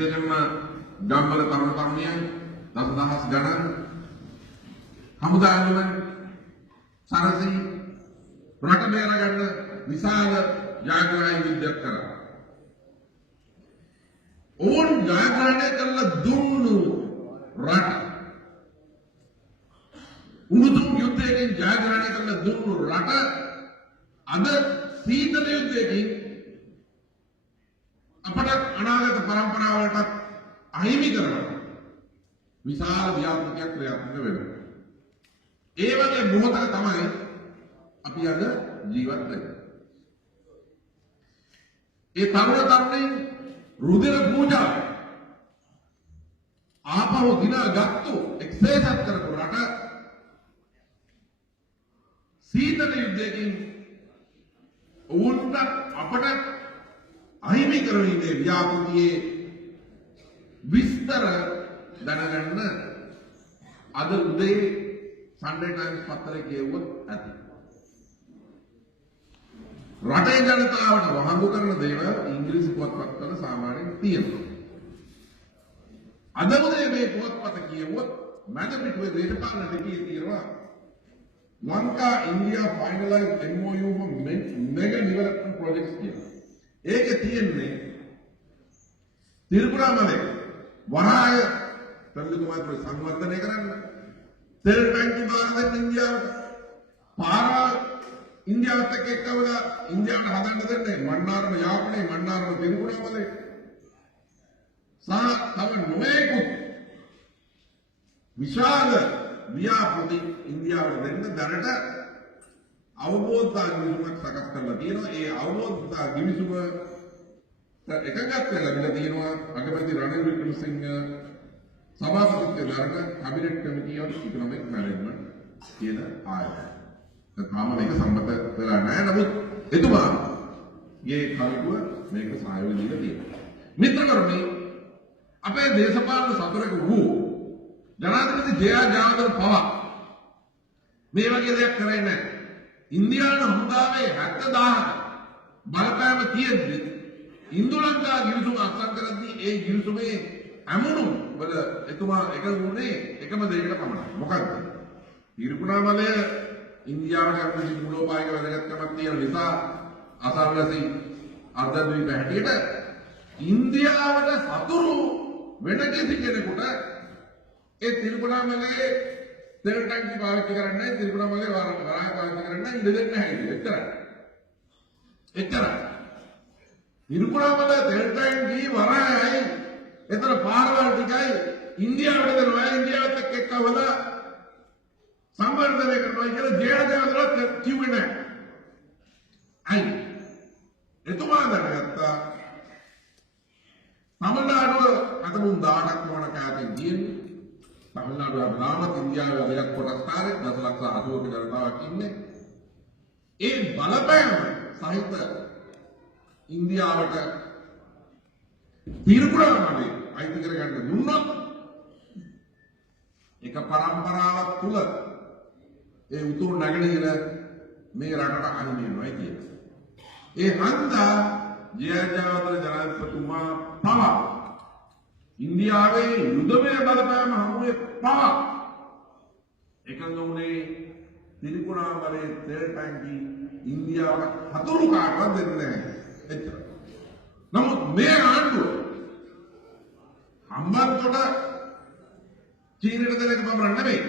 විශේෂයෙන්ම ගම්වල තරුණ තරුණියන් දසදහස් ගණන් හමුදාවෙම සරසී රට බේරගන්න විශාල ජයග්‍රහණ යුද්ධයක් කරා. ඕන් ජයග්‍රහණය කළ දුන්නු රට උණුසුම් යුද්ධයකින් ජයග්‍රහණය කළ දුන්නු රට අද සීතල යුද්ධයකින් අපට අනාගත පරම්පරාවලට අහිමි කරන විශාල ව්‍යාපෘතියක් ක්‍රියාත්මක වෙනවා. ඒ වගේ මොහොතක තමයි අපි අද ජීවත් වෙන්නේ. ඒ තරුණ තරුණීන් රුධිර පූජා ආපහු දිනාගත්තු එක්සේසත් කරපු රට සීතල යුද්ධයකින් ඔවුන්ට අපට අහිමි කරමින් ඉන්නේ ව්‍යාපෘතියේ විස්තර දැනගන්න අද උදේ සන්ඩේ ටයිම්ස් පත්තරේ කියවුවොත් ඇති. රටේ ජනතාවට වහඟු කරන දේවල් ඉංග්‍රීසි පුවත්පත්වල සාමාන්‍යයෙන් තියෙනවා. අද උදේ මේ පුවත්පත කියවුවොත් මැද පිටුවේ දේශපාලන දෙකේ තියෙනවා Lanka India finalise MOU for mega development projects කියලා. ඒකේ තියෙන්නේ තිරුකුණාමලේ වරාය තමිලුමාත් සංවර්ධනය කරන්න තෙල් ටැංකි බාර දෙන්න ඉන්දියාවට පාරවල් ඉන්දියාවත් එක්ක එක්කවලා ඉන්දියාවට හදන්න දෙන්නේ මන්නාරම යාපනයේ මන්නාරම තිරුකුණාමලේ සහ තව නොයෙකුත් විශාල ව්‍යාපෘති ඉන්දියාවට දෙන්න දැනට අවබෝධතා ගිවිසුමක් සකස් කරලා තියෙනවා. ඒ අවබෝධතා ගිවිසුම එකගත් වෙලා තියෙනවා අගමැති රනිල් වික්‍රමසිංහ සභාපතිත්වයෙන් දරන කැබිනට් කමිටි ඔෆ් ඉකොනොමික් මැනේජ්මන්ට් කියන ආයතනය. තාම මේක සම්මත වෙලා නැහැ. නමුත් එතුමාගේ කමිටුව මේක සහයෝගය දීලා තියෙනවා. මිත්‍රකරුනි, අපේ දේශපාලන සතුරෙකු වූ ජනාධිපති ජයා ජයවර්ධන පවා මේ වගේ දෙයක් කරන්නේ නැහැ. ඉන්දියානු හමුදාවේ 70000ක බලපෑම තියෙද්දි ඉන්දු ලංකා ගිවිසුම අත්සන් කරද්දී ඒ ගිවිසුමේ අමුණු වල එතුමා එකඟ වුණේ එකම දෙයකට පමණයි. මොකක්ද? තිරුකුණාමලය ඉන්දියාවට අනුකූල මූලෝපායක වැදගත්කමක් තියෙන නිසා අසල්වැසි අර්ධද්වීප හැටියට ඉන්දියාවට සතුරු වෙන කිසි කෙනෙකුට ඒ තිරුකුණාමලයේ තෙල් ටැංකි පාවිච්චි කරන්නේ තිරුකුණාමලයේ වරාය පාවිච්චි කරන්නේ ඉඳ දෙන්නේ නැහැ. එච්චරයි. තිරුකුණාමලයේ තෙල් ටැංකි වරායයි එතන පාරවල් ටිකයි ඉන්දියාවට දෙනවා. ඉන්දියාවත් එක්ක එක්කවලා සංවර්ධනය කරනවා කියලා ජයජයවර්ධන කිව්වේ නැහැ. අයි එතුමා දැනගත්තා තමිල්නාඩුව අතමුන් 18ක් වුණ කාටෙන් තියෙන්නේ. තමිල්නාඩුව අබ්ලාමත් ඉන්දියාවේ වැදගත් කොටස් කාර්යයක් 10,80,ක ජනතාවක් ඉන්නේ. ඒ බලපෑම සහිත ඉන්දියාවට තිරුකුණාමලේ අයිති කරගන්න දුන්නොත් එක පරම්පරාවක් තුල ඒ උතුරු නැගෙනහිර මේ රටට අහිමි වෙනවා කියලා. ඒ හන්දා ජයජයවර්ධන ජනාධිපතිතුමා පවා ඉන්දියාවේ යුදමය බලපෑම හමුවේ පවා එකඟ වුණේ තිරුකුණාමලේ තෙල් ටැංකි ඉන්දියාවට හතුරු කාටවත් දෙන්නේ නැහැ. එච්චර. නමුත් මේ ආණ්ඩුව හම්බන්තොට චීනට දෙන එක පමණ නෙමෙයි.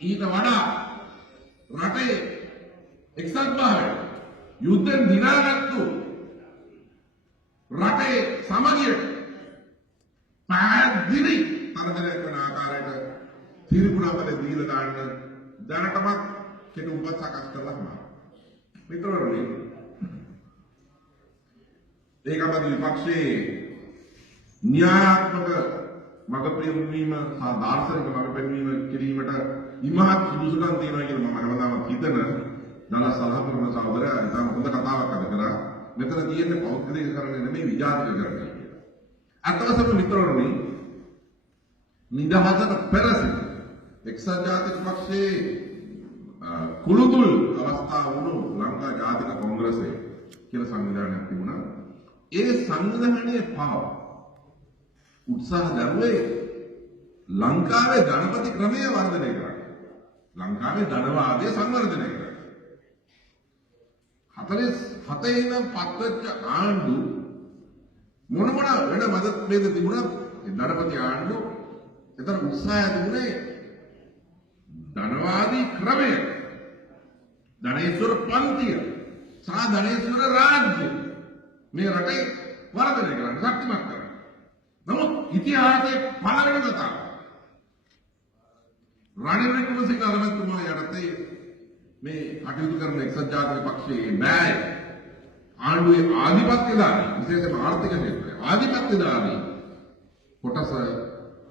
ඊට වඩා රටේ එක්සත් භාවය යුද්ධෙන් දිනාගත්තු රටේ සමගියට පැහැදිලි තරදරයක් වන ආකාරයට තිරුකුණාමලේ දීලා දාන්න දැනටමත් කෙටුම්පත් සකස් කරලා තියෙනවා. මිත්‍රවරුනි, ඒකමද විපක්ෂයේ න්‍යායාත්මක මඟ පෙන්වීම සහ දාර්ශනික මඟ පෙන්වීම කිරීමට ඉමහත් සුදුසුකම් තියෙනවා කියලා මම හැමදාම හිතන දලස් සලහපුරම සහෝදරයා ඉතාම හොඳ කතාවක් අද කරා. මෙතන තියෙන්නේ පෞද්ගලිකකරණය නෙමෙයි විජාතිකකරණය කියලා. අත්වසම මිත්‍රවරුනි, නිදහසට පෙර සිට එක්සත් ජාතික පක්ෂයේ කුළුතුල් අවස්ථාව වුණු ලංකා ජාතික කොංග්‍රසය කියලා සංවිධානයක් තිබුණා. ඒ සංවිධානයේ පාව උත්සාහ දරුවේ ලංකාවේ ධනපති ක්‍රමය වර්ධනය කරන්න. ලංකාවේ ධනවාදය සංවර්ධනය කරන්න. 47 ඉඳන් පත්වෙච්ච ආණ්ඩු මොන වෙන මත වේද තිබුණත් ඒ ධනපති ආණ්ඩු එතන උත්සාහය දුන්නේ ධනවාදී ක්‍රමය, ධනේශ්වර පන්තිය සහ ධනේශ්වර රාජ්‍ය මේ රටේ වර්ධනය කරන්න, ශක්තිමත් කරන්න. නමුත් ඉතිහාසයේ පළවෙනි වතාව රනිල් වික්‍රමසිංහ අගමැතිතුමා යටතේ මේ කටයුතු කරන එක්සත් ජාතික පක්ෂයේ න්‍යාය ආණ්ඩුවේ ආධිපත්‍යධාරී, විශේෂයෙන්ම ආර්ථික ක්ෂේත්‍රයේ ආධිපත්‍යධාරී කොටස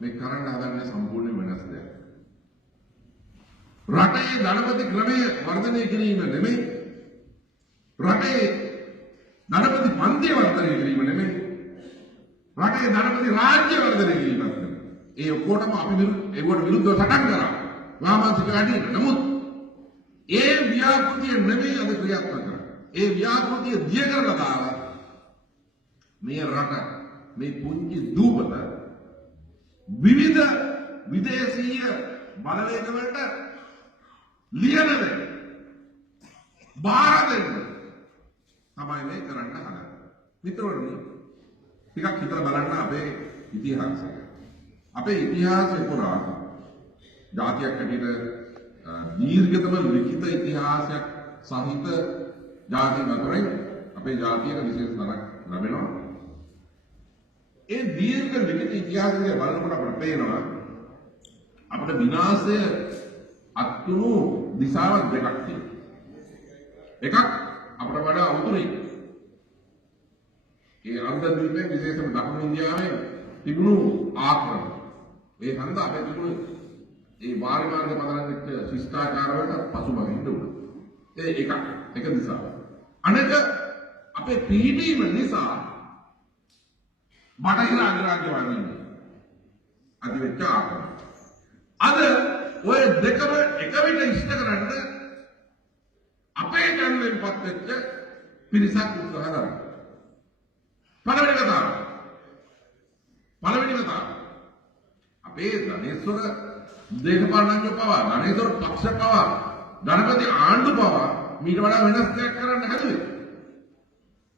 මේ කරන්න හදන්නේ සම්පූර්ණ වෙනස් දෙයක්. රටේ ධනපති ක්‍රමය වර්ධනය කිරීම නෙමෙයි, රටේ ධනපති පන්තිය වර්ධනය කිරීම නෙමෙයි, රටේ ධනපති රාජ්‍ය වර්ධනය කිරීමක් නෙමෙයි. ඒ ඔක්කොටම අපි ඒවට විරුද්ධව සටන් කරා වාමාංශික වැඩිට. නමුත් ඒ ව්‍යාපෘතිය නෙමෙයි අද ක්‍රියාත්මක කරන්නේ. ඒ ව්‍යාපෘතිය දිය කරලා දාලා මේ රට, මේ පුංචි දූපත විවිධ විදේශීය බලවේග වලට ලියන දේ බාර දෙන්න තමයි මේ කරන්න හදන්නේ. මිත්‍රවරුනි, ටිකක් හිතලා බලන්න අපේ ඉතිහාසය. අපේ ඉතිහාසය පුරා ජාතියක් හැටියට දීර්ඝතම ලිඛිත ඉතිහාසයක් සහිත ජාතින් අතරින් අපේ ජාතියට විශේෂ තැනක් ලැබෙනවා. ඒ දීර්ඝ ලිඛිත ඉතිහාසය බලනකොට අපට පේනවා අපේ විනාශය අත්තුණු දිශාවක් දෙකක් තියෙනවා. එකක් අපට වඩා උතුරේ ඒ අන්දද්වීපයේ විශේෂම දකුණු ඉන්දියාවේ තිබුණු ආක්‍රමණ. ඒ හන්දා අපේ තිබුණු ඒ වාරි මාර්ග පදනම් වෙච්ච ශිෂ්ටාචාර වලට පසුබහින්න උනා. ඒ එක දිශාවක්. අනෙක අපේ පිහිටීම නිසා බටහිර අගරාජ්‍යවාදීන් අධිවෙච්ච ආක්‍රමණ. අද ඔය දෙකම එක විට ඉෂ්ට කරන්න අපේ ජනලෙන් පත් වෙච්ච පිරිසක් උත්සාහ කරනවා. පළවෙනි කතාව අපේ ධනේශ්වර දේශපාලනඥයෝ පවා, ධනේශ්වර පක්ෂ පවා, ධනපති ආණ්ඩු පවා මීට වඩා වෙනස් දෙයක් කරන්න හැදුවේ.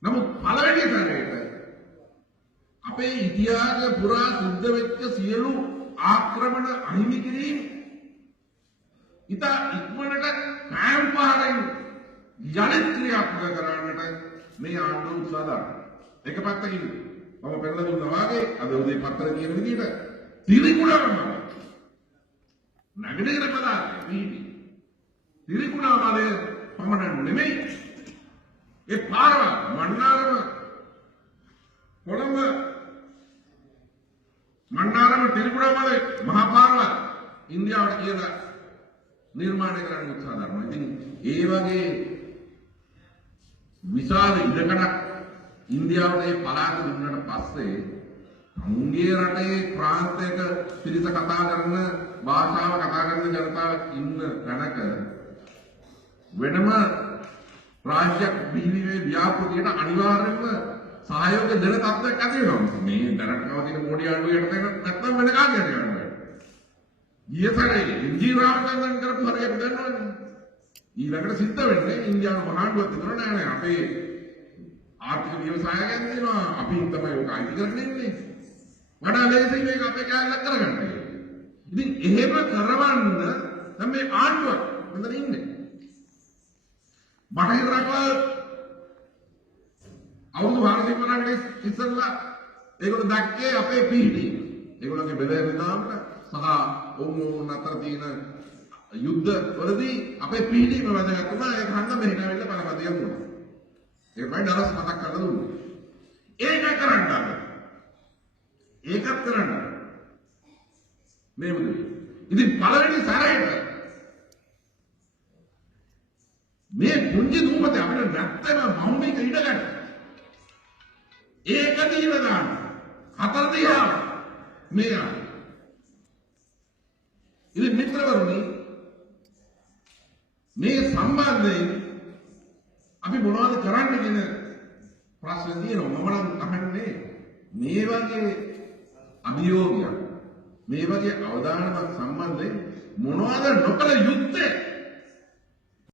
නමුත් පළවෙනි සැරේට අපේ ඉතිහාසය පුරා සිද්ධ වෙච්ච සියලු ආක්‍රමණ අහිමි කිරීම ඉතා ඉක්මනට කායම් පාරෙන් යලිත් ක්‍රියාත්මක කරන්නට මේ ආණ්ඩුව උත්සාහ දරනවා. එක පැත්තකින් මම පෙරලා දුන්නා වගේ අද උදේ පත්තර කියන විදිහට තිරිකුණාම නගරේ පදාර්ථ වීදි තිරිකුණාමලේ පමණ නෙමෙයි, ඒ පාරවල් මන්නාරම කොළඹ මන්නාරම තිරිකුණාමලේ මහා පාරවල් ඉන්දියාවට කියලා නිර්මාණය කරන්න උත්සාහ කරනවා. ඉතින් ඒ වගේ විශාල ඉඩකඩක් ඉන්දියාවට ඒ පළාත දුන්නට පස්සේ මුංගේ රටේ ප්‍රාන්තයක පිරිස කතා කරන භාෂාව කතා කරන ජනතාව ඉන්න තැනක වෙනම රාජ්‍යයක් බිහිවීමේ ව්‍යාපෘතියට අනිවාර්යයෙන්ම සහයෝගය දෙන තත්ත්වයක් ඇති වෙනවා. මේ දැනට පවතින මෝඩි ආණ්ඩුව යටතේ නැත්නම් වෙන කාර්යයක් කරනවා. ඊතරේ ඉන්දියාවෙන් කරපු හරියට දන්නවනේ. ඊළඟට සිද්ධ වෙන්නේ ඉන්දියානු මහාණ්ඩුවක් විතර නෑ අපේ ආර්ථික ව්‍යවසායයන් දෙනවා. අපි තමයි ඔක අයිති කරගෙන ඉන්නේ. වඩා ලේසි මේක අපේ කෑල්ලක් කරගන්න. ඉතින් එහෙම කරවන්න දැන් මේ ආණ්ඩුවක් මෙතන ඉන්නේ. බටහිර රටවල් අවුරුදු 450කට ඉස්සෙල්ලා ඒගොල්ලෝ දැක්කේ අපේ පිහිටීම. ඒගොල්ලෝගේ බෙදෙන නාමක සහ ඔවුන් අතර තියෙන යුද්ධ වලදී අපේ පිහිටීම වැදගත් වුණා. ඒක හන්ද මෙහෙට ඇවිල්ලා බලපදිය වුණා. ඒකයි දවස් 7ක් කරලා දුන්නා. ඒක කරන්න ඒකත් කරන්න මේ මුදේ. ඉතින් පළවෙනි සැරේට මේ පුංචි දුපත අපිට නැත්තම මෞලික ඉඩකට ඒක දීලා දාන්න. හතර දිහා මේ ඉතින් මිත්‍රවරුනි, මේ සම්බන්ධයෙන් අපි මොනවද කරන්න කියන ප්‍රශ්න තියෙනවා. මම නම් අහන්නේ මේ වගේ අභියෝගයක්. මේ වගේ අවදානමක් සම්බන්ධයෙන් මොනවද නොකළ යුත්තේ